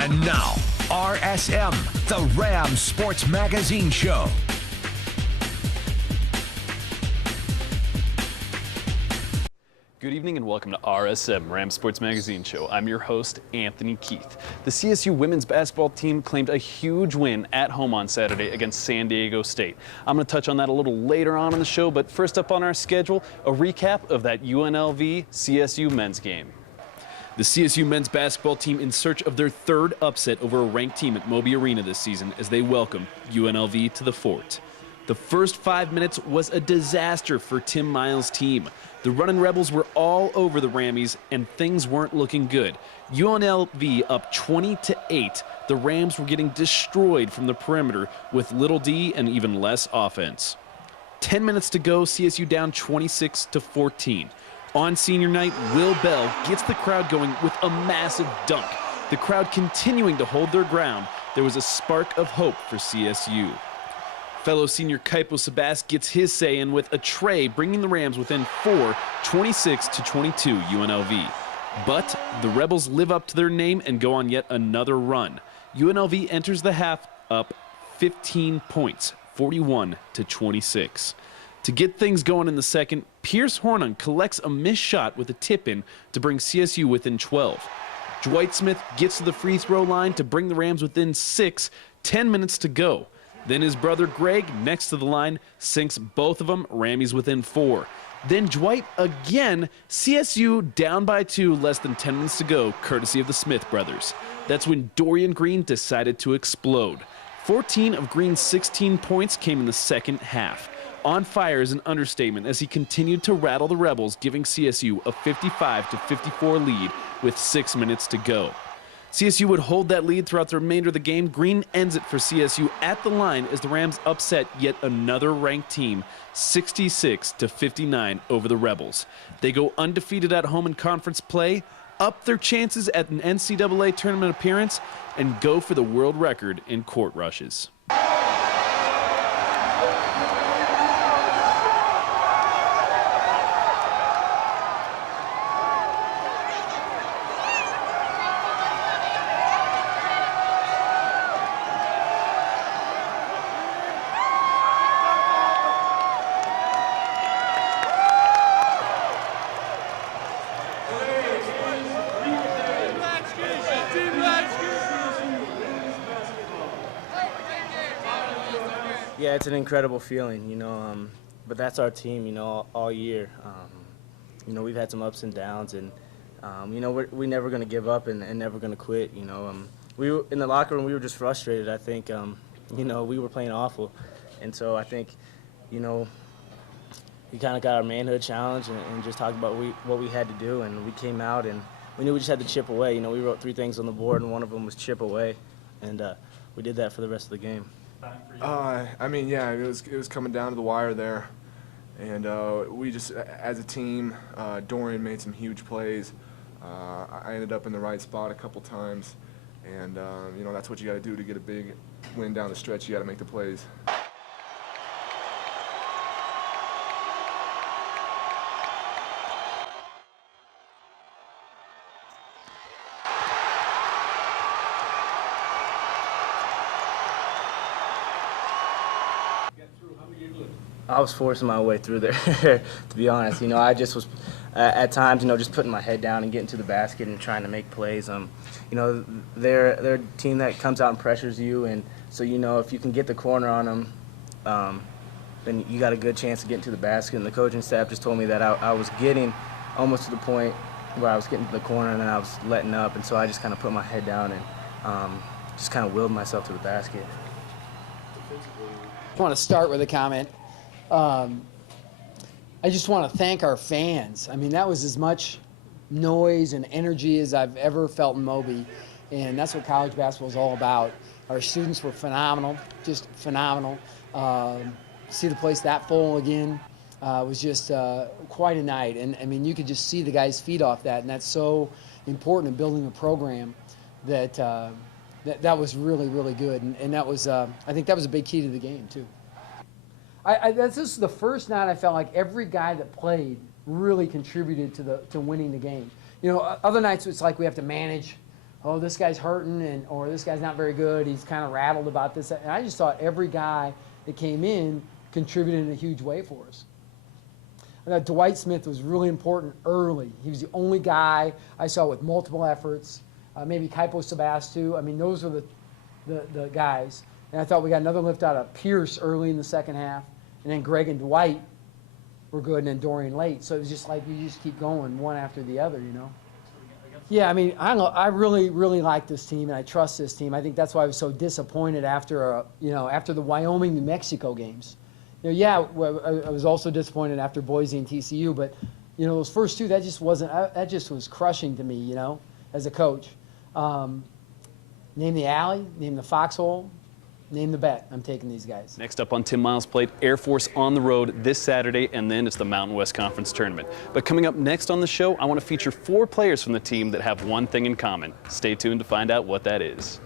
And now, RSM, the Rams Sports Magazine Show. Good evening and welcome to RSM, Rams Sports Magazine Show. I'm your host, Anthony Keith. The CSU women's basketball team claimed a huge win at home on Saturday against San Diego State. I'm going to touch on that a little later on in the show, but first up on our schedule, a recap of that UNLV-CSU men's game. The CSU men's basketball team in search of their third upset over a ranked team at Moby Arena this season as they welcome UNLV to the fort. The first 5 minutes was a disaster for Tim Miles' team. The Runnin' Rebels were all over the Rammies, and things weren't looking good. UNLV up 20-8. The Rams were getting destroyed from the perimeter with little D and even less offense. 10 minutes to go, CSU down 26-14. On senior night, Will Bell gets the crowd going with a massive dunk. The crowd continuing to hold their ground. There was a spark of hope for CSU. Fellow senior Kaipo Sabas gets his say in with a tray, bringing the Rams within 4, 26-22 UNLV. But the Rebels live up to their name and go on yet another run. UNLV enters the half up 15 points, 41-26. To get things going in the second, Pierce Hornung collects a missed shot with a tip-in to bring CSU within 12. Dwight Smith gets to the free throw line to bring the Rams within 6, 10 minutes to go. Then his brother Greg, next to the line, sinks both of them, Rammies within 4. Then Dwight again, CSU down by 2, less than 10 minutes to go, courtesy of the Smith brothers. That's when Dorian Green decided to explode. 14 of Green's 16 points came in the second half. On fire is an understatement as he continued to rattle the Rebels, giving CSU a 55-54 lead with 6 minutes to go. CSU would hold that lead throughout the remainder of the game. Green ends it for CSU at the line as the Rams upset yet another ranked team, 66-59 over the Rebels. They go undefeated at home in conference play, up their chances at an NCAA tournament appearance, and go for the world record in court rushes. Yeah, it's an incredible feeling, but that's our team, all year. We've had some ups and downs, and, we're never going to give up and never going to quit, We were, in the locker room, we were just frustrated. I think, we were playing awful. And so I think, we kind of got our manhood challenge and just talked about what we had to do, and we came out and we knew we just had to chip away. We wrote 3 things on the board, and one of them was chip away, and we did that for the rest of the game. It was coming down to the wire there, and we just, as a team, Dorian made some huge plays. I ended up in the right spot a couple times, and that's what you got to do to get a big win down the stretch. You got to make the plays. I was forcing my way through there, to be honest. I just was, at times, just putting my head down and getting to the basket and trying to make plays. They're a team that comes out and pressures you, and so, if you can get the corner on them, then you got a good chance of getting to the basket. And the coaching staff just told me that I was getting almost to the point where I was getting to the corner and then I was letting up, and so I just kind of put my head down and just kind of willed myself to the basket. I want to start with a comment. I just want to thank our fans. That was as much noise and energy as I've ever felt in Moby, and that's what college basketball is all about. Our students were phenomenal, just phenomenal. See the place that full again was just quite a night, and you could just see the guys feed off that, and that's so important in building a program that that was really, really good, and that was I think that was a big key to the game too. This is the first night I felt like every guy that played really contributed to winning the game. Other nights it's like we have to manage oh, this guy's hurting, or this guy's not very good. He's kind of rattled about this. And I just thought every guy that came in contributed in a huge way for us. I thought Dwight Smith was really important early. He was the only guy I saw with multiple efforts. Maybe Kaipo Sebastian. I mean, those were the guys. And I thought we got another lift out of Pierce early in the second half. And then Greg and Dwight were good, and then Dorian late. So it was just like you just keep going one after the other, you know. Yeah, I mean, I really, really like this team, and I trust this team. I think that's why I was so disappointed after, after the Wyoming, New Mexico games. You know, yeah, I was also disappointed after Boise and TCU, but you know, those first two, that just wasn't. That just was crushing to me, you know, as a coach. Name the alley, name the foxhole, name the bet. I'm taking these guys. Next up on Tim Miles' plate, Air Force on the road this Saturday, and then it's the Mountain West Conference Tournament. But coming up next on the show, I want to feature 4 players from the team that have one thing in common. Stay tuned to find out what that is.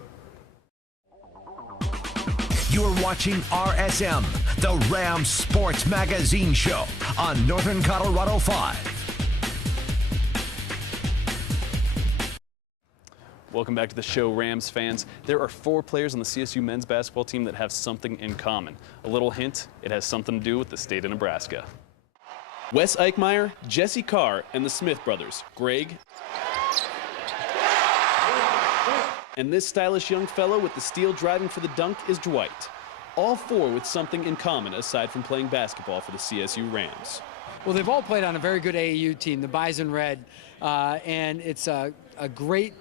You're watching RSM, the Rams Sports Magazine Show on Northern Colorado 5. Welcome back to the show, Rams fans. There are 4 players on the CSU men's basketball team that have something in common. A little hint, it has something to do with the state of Nebraska. Wes Eichmeyer, Jesse Carr, and the Smith brothers, Greg, and this stylish young fellow with the steel driving for the dunk is Dwight. All 4 with something in common aside from playing basketball for the CSU Rams. Well, they've all played on a very good AAU team, the Bison Red, and it's a great.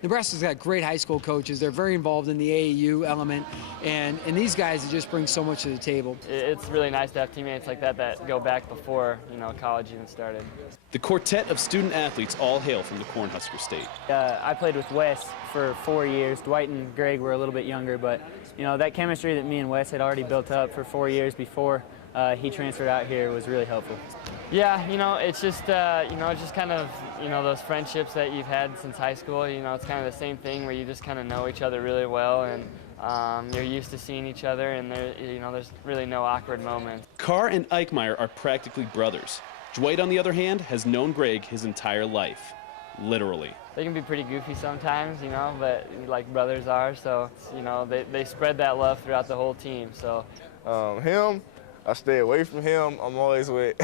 Nebraska's got great high school coaches. They're very involved in the AAU element, and these guys just bring so much to the table. It's really nice to have teammates like that go back before, you know, college even started. The quartet of student athletes all hail from the Cornhusker State. I played with Wes for 4 years. Dwight and Greg were a little bit younger, but, you know, that chemistry that me and Wes had already built up for 4 years before he transferred out here was really helpful. Yeah, you know, it's just, it's just kind of, you know, those friendships that you've had since high school. You know, it's kind of the same thing where you just kind of know each other really well, and you're used to seeing each other, and there's really no awkward moments. Carr and Eichmeyer are practically brothers. Dwight, on the other hand, has known Greg his entire life, literally. They can be pretty goofy sometimes, you know, but like brothers are, so, you know, they spread that love throughout the whole team, so. I stay away from him. I'm always with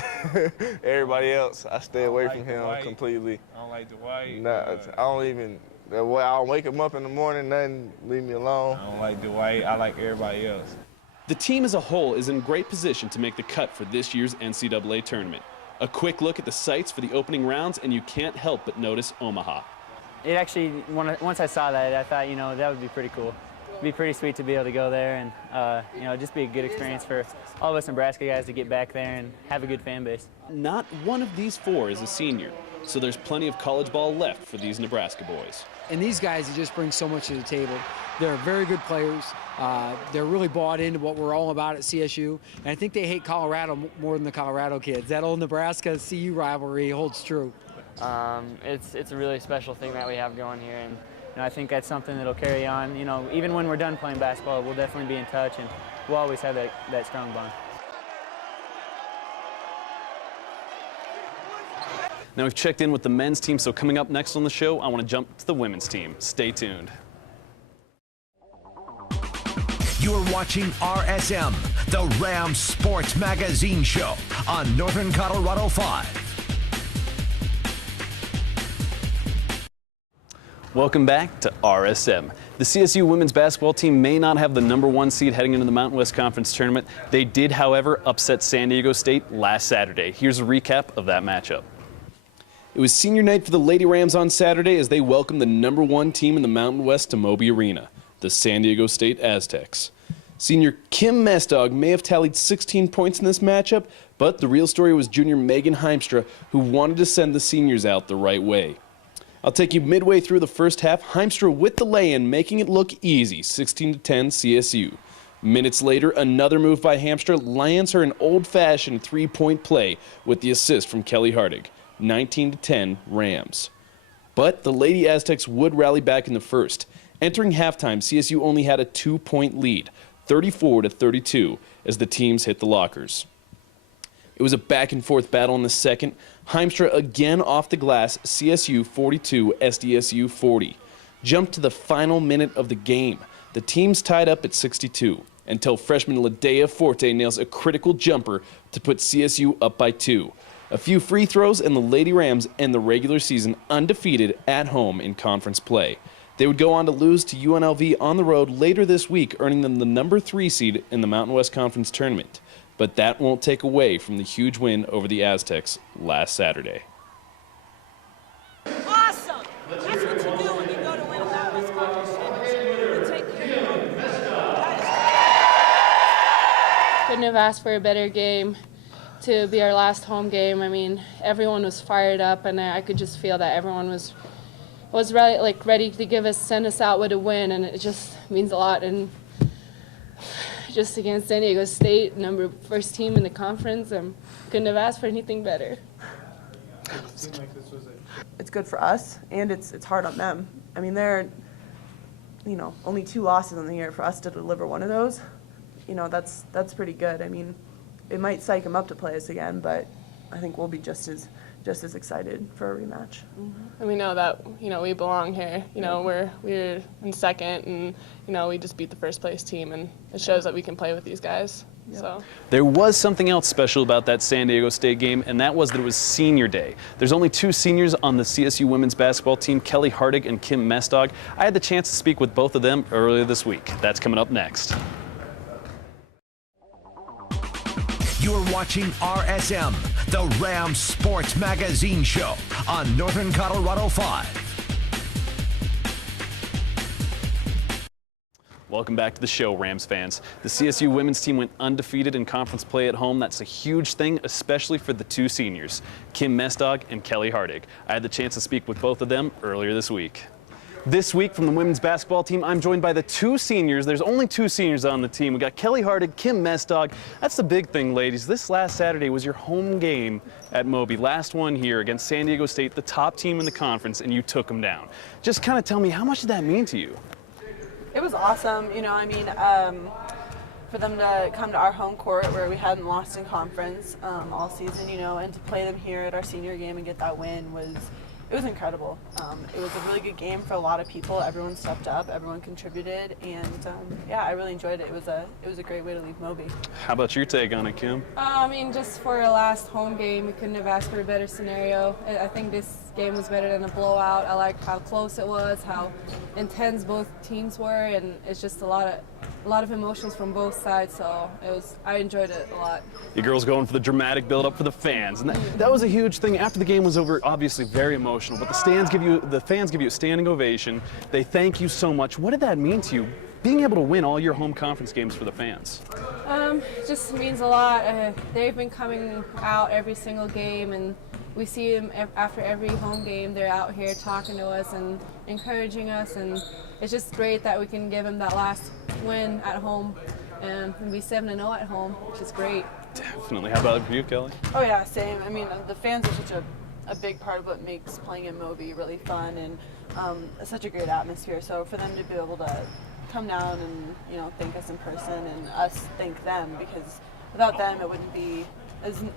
everybody else. I stay away from him completely. I don't like Dwight. Nah, I don't wake him up in the morning, nothing, leave me alone. I don't like Dwight. I like everybody else. The team as a whole is in great position to make the cut for this year's NCAA tournament. A quick look at the sites for the opening rounds, and you can't help but notice Omaha. It actually, once I saw that, I thought, you know, that would be pretty cool. It'd be pretty sweet to be able to go there and, you know, just be a good experience for all of us Nebraska guys to get back there and have a good fan base. Not one of these 4 is a senior, so there's plenty of college ball left for these Nebraska boys. And these guys just bring so much to the table. They're very good players. They're really bought into what we're all about at CSU. And I think they hate Colorado more than the Colorado kids. That old Nebraska-CU rivalry holds true. It's a really special thing that we have going here. And you know, I think that's something that'll carry on. You know, even when we're done playing basketball, we'll definitely be in touch, and we'll always have that strong bond. Now we've checked in with the men's team, so coming up next on the show, I want to jump to the women's team. Stay tuned. You're watching RSM, the Rams Sports Magazine Show on Northern Colorado 5. Welcome back to RSM. The CSU women's basketball team may not have the #1 seed heading into the Mountain West Conference Tournament. They did, however, upset San Diego State last Saturday. Here's a recap of that matchup. It was senior night for the Lady Rams on Saturday as they welcomed the #1 team in the Mountain West to Moby Arena, the San Diego State Aztecs. Senior Kim Mestog may have tallied 16 points in this matchup, but the real story was junior Megan Heimstra, who wanted to send the seniors out the right way. I'll take you midway through the first half. Heimstra with the lay-in, making it look easy, 16-10 CSU. Minutes later, another move by Heimstra lands her an old-fashioned three-point play with the assist from Kelly Hardig, 19-10 Rams. But the Lady Aztecs would rally back in the first. Entering halftime, CSU only had a 2-point lead, 34-32, as the teams hit the lockers. It was a back-and-forth battle in the second. Heimstra again off the glass, CSU 42, SDSU 40. jumped to the final minute of the game. The team's tied up at 62 until freshman Ladea Forte nails a critical jumper to put CSU up by 2. A few free throws and the Lady Rams end the regular season undefeated at home in conference play. They would go on to lose to UNLV on the road later this week, earning them the number 3 seed in the Mountain West Conference tournament. But that won't take away from the huge win over the Aztecs last Saturday. Awesome! That's what you do when you go to win a Mountain West Conference championship. You take care of them. Couldn't have asked for a better game to be our last home game. I mean, everyone was fired up, and I could just feel that everyone was ready to send us out with a win, and it just means a lot. And just against San Diego State, first team in the conference, couldn't have asked for anything better. It's good for us, and it's hard on them. I mean, they're, only 2 losses in the year. For us to deliver one of those, that's pretty good. I mean, it might psych them up to play us again, but I think we'll be just as excited for a rematch. And we know that we belong here. We're in second, and we just beat the first place team, and it shows that we can play with these guys. Yep. So There was something else special about that San Diego State game, and that was that it was senior day. There's only 2 seniors on the CSU women's basketball team, Kelly Hardig and Kim Mestog. I had the chance to speak with both of them earlier this week. That's coming up next. You're watching RSM, the Rams Sports Magazine Show on Northern Colorado 5. Welcome back to the show, Rams fans. The CSU women's team went undefeated in conference play at home. That's a huge thing, especially for the 2 seniors, Kim Mestog and Kelly Hardig. I had the chance to speak with both of them earlier this week. This week from the women's basketball team, I'm joined by the 2 seniors. There's only 2 seniors on the team. We got Kelly Hardig, Kim Mestog. That's the big thing, ladies. This last Saturday was your home game at Moby. Last one here against San Diego State, the top team in the conference, and you took them down. Just kind of tell me, how much did that mean to you? It was awesome. For them to come to our home court where we hadn't lost in conference all season, and to play them here at our senior game and get that win was incredible. It was a really good game for a lot of people. Everyone stepped up, everyone contributed, and I really enjoyed it. It was a great way to leave Moby. How about your take on it, Kim? Just for a last home game, we couldn't have asked for a better scenario. I think this game was better than a blowout. I liked how close it was, how intense both teams were, and it's just a lot of emotions from both sides, so I enjoyed it a lot. You girls going for the dramatic build-up for the fans, and that was a huge thing. After the game was over, obviously very emotional, but the fans give you a standing ovation. They thank you so much. What did that mean to you, being able to win all your home conference games for the fans? It just means a lot. They've been coming out every single game, and we see them after every home game. They're out here talking to us and encouraging us, and it's just great that we can give them that last win at home and be 7-0 at home, which is great. Definitely. How about you, Kelly? Oh yeah, same. I mean, the fans are such a big part of what makes playing in Moby really fun, and such a great atmosphere. So for them to be able to come down and thank us in person, and us thank them, because without them it wouldn't be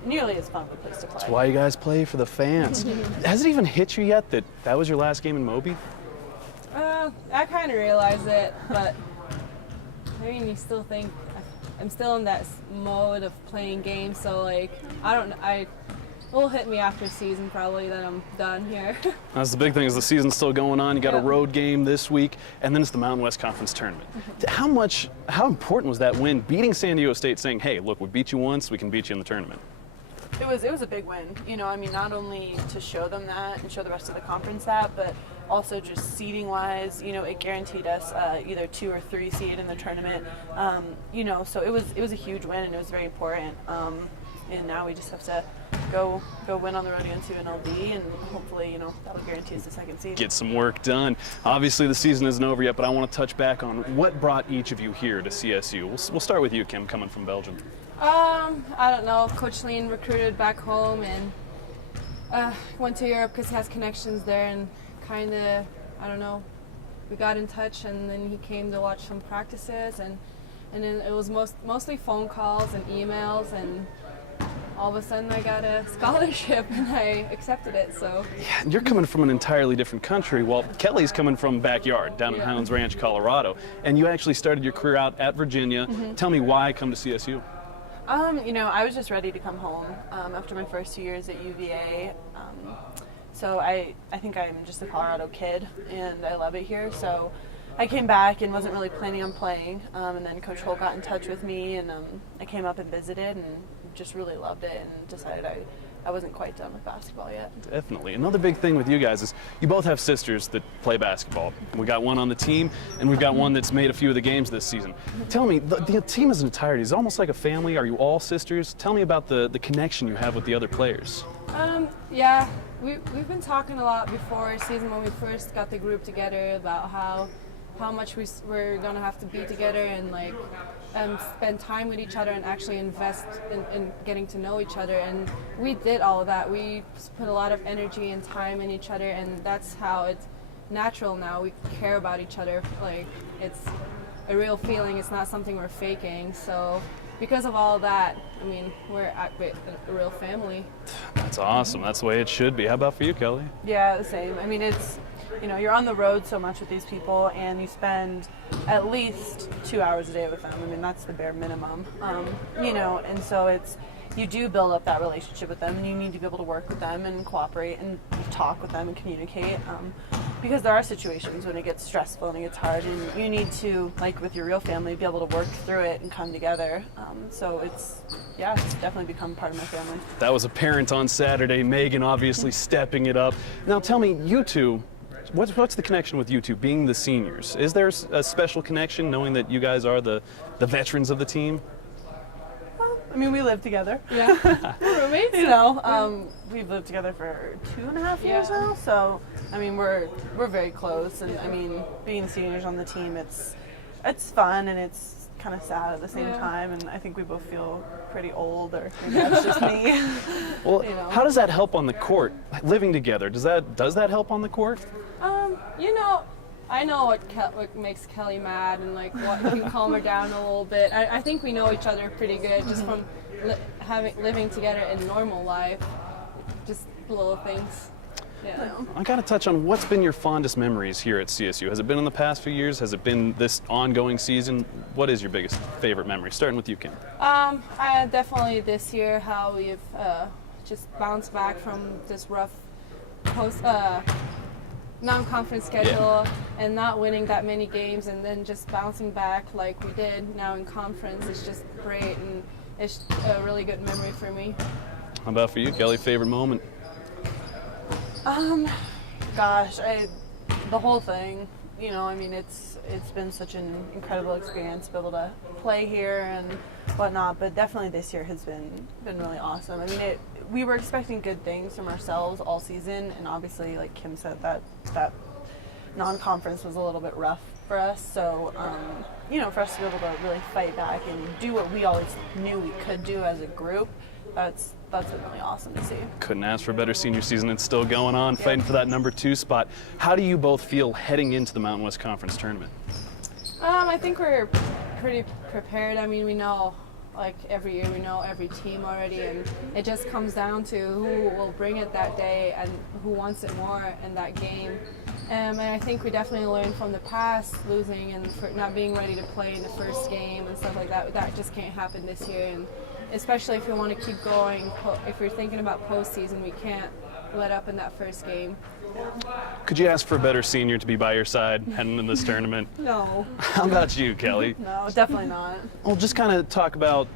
nearly as fun of a place to play. That's why you guys play for the fans. Has it even hit you yet that was your last game in Moby? I kind of realized it, but you still think I'm still in that mode of playing games, so it will hit me after season probably that I'm done here. That's the big thing, is the season's still going on. You got a road game this week, and then it's the Mountain West Conference tournament. How important was that win, beating San Diego State, saying, hey, look, we beat you once, we can beat you in the tournament? It was a big win. Not only to show them that and show the rest of the conference that, but also just seeding wise, it guaranteed us either 2 or 3 seed in the tournament. So it was a huge win, and it was very important. And now we just have to go win on the road against UNLV, and hopefully, that'll guarantee us the 2nd seed. Get some work done. Obviously, the season isn't over yet, but I want to touch back on what brought each of you here to CSU. We'll start with you, Kim, coming from Belgium. I don't know. Coach Lean recruited back home and went to Europe because he has connections there, and kind of, I don't know, we got in touch, and then he came to watch some practices, and then it was mostly phone calls and emails, and all of a sudden I got a scholarship and I accepted it. So Yeah, and you're coming from an entirely different country. Well, Kelly's coming from backyard down in Highlands Ranch, Colorado, and you actually started your career out at Virginia. Tell me why come to CSU? You know, I was just ready to come home after my first 2 years at UVA. So I think I'm just a Colorado kid, and I love it here. So I came back and wasn't really planning on playing, and then Coach Holt got in touch with me, and I came up and visited, and just really loved it, and decided I wasn't quite done with basketball yet. Definitely. Another big thing with you guys is you both have sisters that play basketball. We got one on the team, and we've got one that's made a few of the games this season. Tell me, the team as an entirety is almost like a family. Are you all sisters? Tell me about the connection you have with the other players. Yeah, we've been talking a lot before season when we first got the group together about how much we're gonna have to be together and like spend time with each other and actually invest in getting to know each other, and we did all of that. We put a lot of energy and time in each other, and that's how it's natural now. We care about each other, like it's a real feeling. It's not something we're faking. So because of all of that, I mean, we're a real family. That's awesome. That's the way it should be. How about for you, Kelly? Yeah, the same. I mean, it's, you know, you're on the road so much with these people, and you spend at least 2 hours a day with them. I mean, that's the bare minimum. You know, and so you do build up that relationship with them, and you need to be able to work with them and cooperate and talk with them and communicate, because there are situations when it gets stressful and it gets hard, and you need to, like with your real family, be able to work through it and come together. So it's definitely become part of my family. That was apparent on Saturday. Megan obviously stepping it up. Now tell me, you two, what's the connection with you two, being the seniors? Is there a special connection knowing that you guys are the veterans of the team? I mean, we live together. Yeah, we're roommates. You know, we've lived together for 2.5 years now. So, I mean, we're very close. And I mean, being seniors on the team, it's fun and it's kind of sad at the same time. And I think we both feel pretty old, or maybe that's just me. Well, you know. How does that help on the court? Living together, does that help on the court? You know, I know what makes Kelly mad and like what can calm her down a little bit. I think we know each other pretty good just from living together in normal life, just little things. Yeah. I got to touch on what's been your fondest memories here at CSU. Has it been in the past few years? Has it been this ongoing season? What is your biggest favorite memory? Starting with you, Kim. I definitely this year how we've just bounced back from this rough non-conference schedule and not winning that many games, and then just bouncing back like we did now in conference is just great, and it's a really good memory for me. How about for you, Kelly? Favorite moment? Gosh, the whole thing. You know, I mean, it's been such an incredible experience to be able to play here and whatnot, but definitely this year has been really awesome. I mean, we were expecting good things from ourselves all season, and obviously, like Kim said, that non-conference was a little bit rough for us. So, you know, for us to be able to really fight back and do what we always knew we could do as a group, that's been really awesome to see. Couldn't ask for a better senior season. It's still going on, fighting for that number 2 spot. How do you both feel heading into the Mountain West Conference tournament? I think we're pretty prepared. I mean, we know, like every year, we know every team already, and it just comes down to who will bring it that day and who wants it more in that game. And I think we definitely learned from the past, losing and for not being ready to play in the first game and stuff like that. That just can't happen this year, and especially if we want to keep going. If we're thinking about postseason, we can't let up in that first game. Could you ask for a better senior to be by your side heading into this tournament? No. How about you, Kelly? No, definitely not. Well, just kind of talk about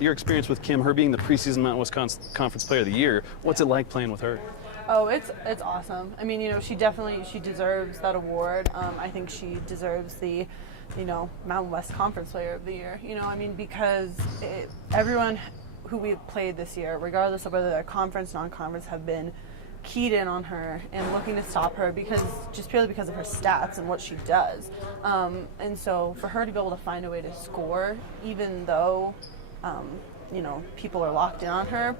your experience with Kim, her being the preseason Mountain West Conference Player of the Year. What's it like playing with her? Oh, it's awesome. I mean, you know, she deserves that award. I think she deserves the, you know, Mountain West Conference Player of the Year. You know, I mean, because everyone who we've played this year, regardless of whether they're conference, non-conference, have been keyed in on her and looking to stop her purely because of her stats and what she does. And so for her to be able to find a way to score, even though, you know, people are locked in on her,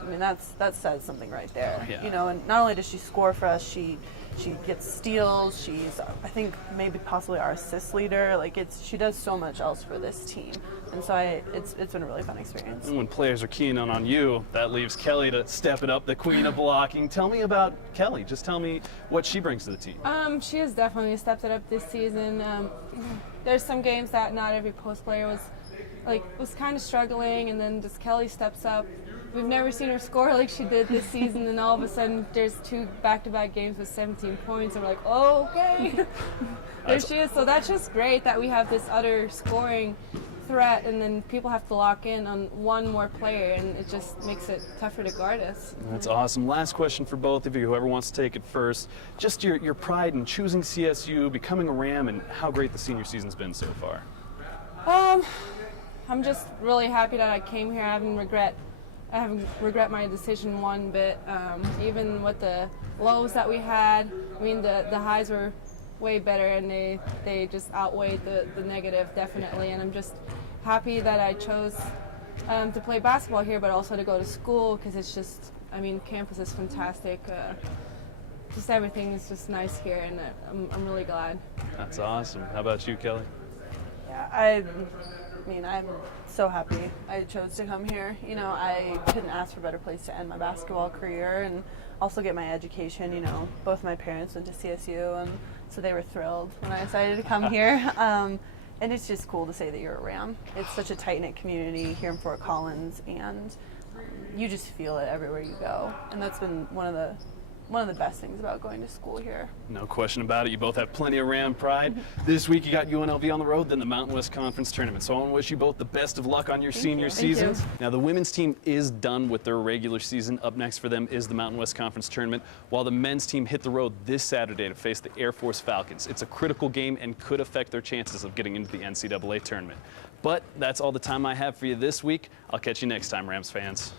I mean, that says something right there. Yeah. You know, and not only does she score for us, she She gets steals. She's, I think, maybe possibly our assist leader. Like, she does so much else for this team. And so it's been a really fun experience. And when players are keen on you, that leaves Kelly to step it up, the queen of blocking. Tell me about Kelly. Just tell me what she brings to the team. She has definitely stepped it up this season. There's some games that not every post player was kind of struggling, and then just Kelly steps up. We've never seen her score like she did this season, and all of a sudden there's 2 back-to-back games with 17 points, and we're like, oh, okay. There she is. So that's just great that we have this other scoring threat, and then people have to lock in on one more player, and it just makes it tougher to guard us. That's awesome. Last question for both of you, whoever wants to take it first. Just your pride in choosing CSU, becoming a Ram, and how great the senior season's been so far. I'm just really happy that I came here. I haven't regret my decision one bit. Even with the lows that we had, I mean, the highs were way better, and they just outweighed the negative, definitely. And I'm just happy that I chose to play basketball here, but also to go to school, because it's just, I mean, campus is fantastic. Just everything is just nice here, and I'm really glad. That's awesome. How about you, Kelly? Yeah, I mean, I'm so happy I chose to come here. You know, I couldn't ask for a better place to end my basketball career and also get my education. You know, both my parents went to CSU, and so they were thrilled when I decided to come here. And it's just cool to say that you're a Ram. It's such a tight-knit community here in Fort Collins, and you just feel it everywhere you go. And that's been one of the best things about going to school here. No question about it. You both have plenty of Ram pride. This week you got UNLV on the road, then the Mountain West Conference Tournament. So I want to wish you both the best of luck on your senior seasons. Now the women's team is done with their regular season. Up next for them is the Mountain West Conference Tournament, while the men's team hit the road this Saturday to face the Air Force Falcons. It's a critical game and could affect their chances of getting into the NCAA tournament. But that's all the time I have for you this week. I'll catch you next time, Rams fans.